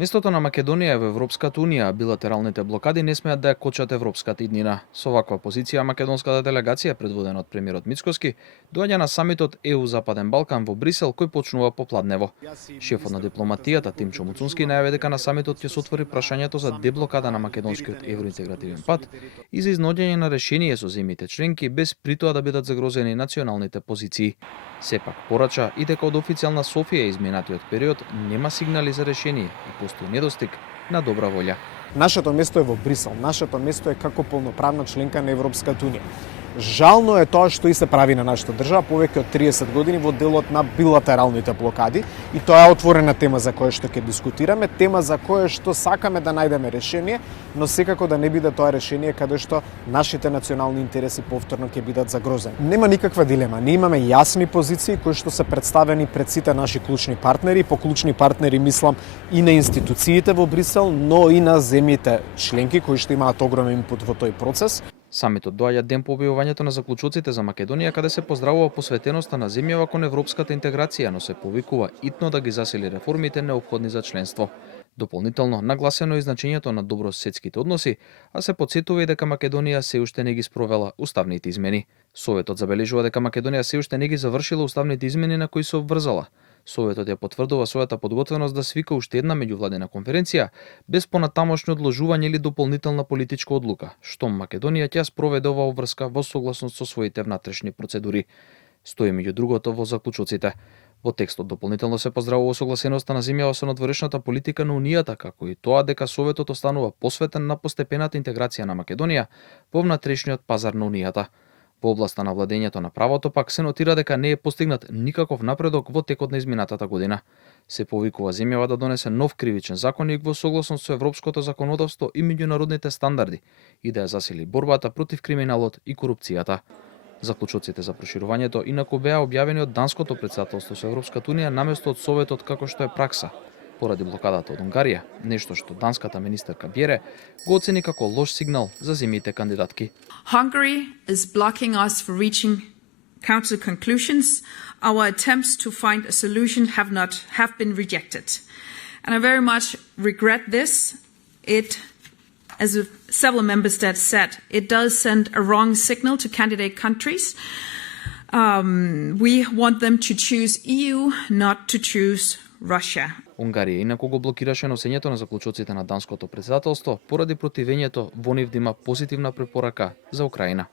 Местото на Македонија во Европската унија, билатералните блокади не смеат да ја кочат европската иднина. Со ваква позиција македонската делегација, предводена од премиерот Мицкоски, доаѓа на самитот ЕУ Западен Балкан во Брисел, кој почнува попладнево. Шефот на дипломатијата Тимчо Муцунски најави дека на самитот ќе се отвори прашањето за деблокада на македонскиот евроинтегративен пат и за изнаоѓање на решение со земјите членки без при тоа да бидат загрозени националните позиции. Сепак порача и дека од официјална Софија изминатиот период нема сигнали за решение и постои недостиг на добра волја. Нашето место е во Брисел, нашето место е како полноправна членка на Европската унија. Жално е тоа што и се прави на нашата држава повеќе од 30 години во делот на билатералните блокади и тоа е отворена тема за која што ќе дискутираме, тема за која што сакаме да најдеме решение, но секако да не биде тоа решение каде што нашите национални интереси повторно ќе бидат загрозени. Нема никаква дилема, ние имаме јасни позиции кои што се представени пред сите наши клучни партнери, по клучни партнери мислам и на институциите во Брисел, но и на земјите членки кои што имаат огромен инпут во тој процес. Самитот доаѓа ден по објавувањето на заклучоците за Македонија, каде се поздравува посветеноста на земјава кон европската интеграција, но се повикува итно да ги засили реформите неопходни за членство. Дополнително нагласено е значењето на добрососедските односи, а се потсетува и дека Македонија се уште не ги спровела уставните измени. Советот забележува дека Македонија се уште не ги завршила уставните измени на кои се обврзала. Советот ја потврдува својата подготвеност да свика уште една меѓувладина конференција без понатамошно одложување или дополнителна политичка одлука, штом Македонија ќе спроведе оваа обврска во согласност со своите внатрешни процедури. Стои меѓу другото во заклучоците. Во текстот дополнително се поздравува согласеноста на земјава со надворешната политика на Унијата, како и тоа дека Советот останува посветен на постепената интеграција на Македонија во внатрешниот пазар на Унијата. Во областа на владењето на правото пак се нотира дека не е постигнат никаков напредок во текот на изминатата година. Се повикува земјава да донесе нов кривичен законник во согласност со европското законодавство и меѓународните стандарди и да ја засили борбата против криминалот и корупцијата. Заклучоците за проширувањето инаку беа објавени од данското претседателство со Европската унија наместо од Советот како што е пракса, поради блокадата од Унгарија, нешто што данската министерка Бјере го оцени како лош сигнал за земјите кандидатки. Hungary is blocking us for reaching council conclusions. Our attempts to find a solution have been rejected. And I very much regret this. As several member states said, it does send a wrong signal to candidate countries. We want them to choose EU, not to choose Russia. Унгарија инаку го блокираше носењето на заклучоците на данското претседателство поради противењето во нив да има позитивна препорака за Украина.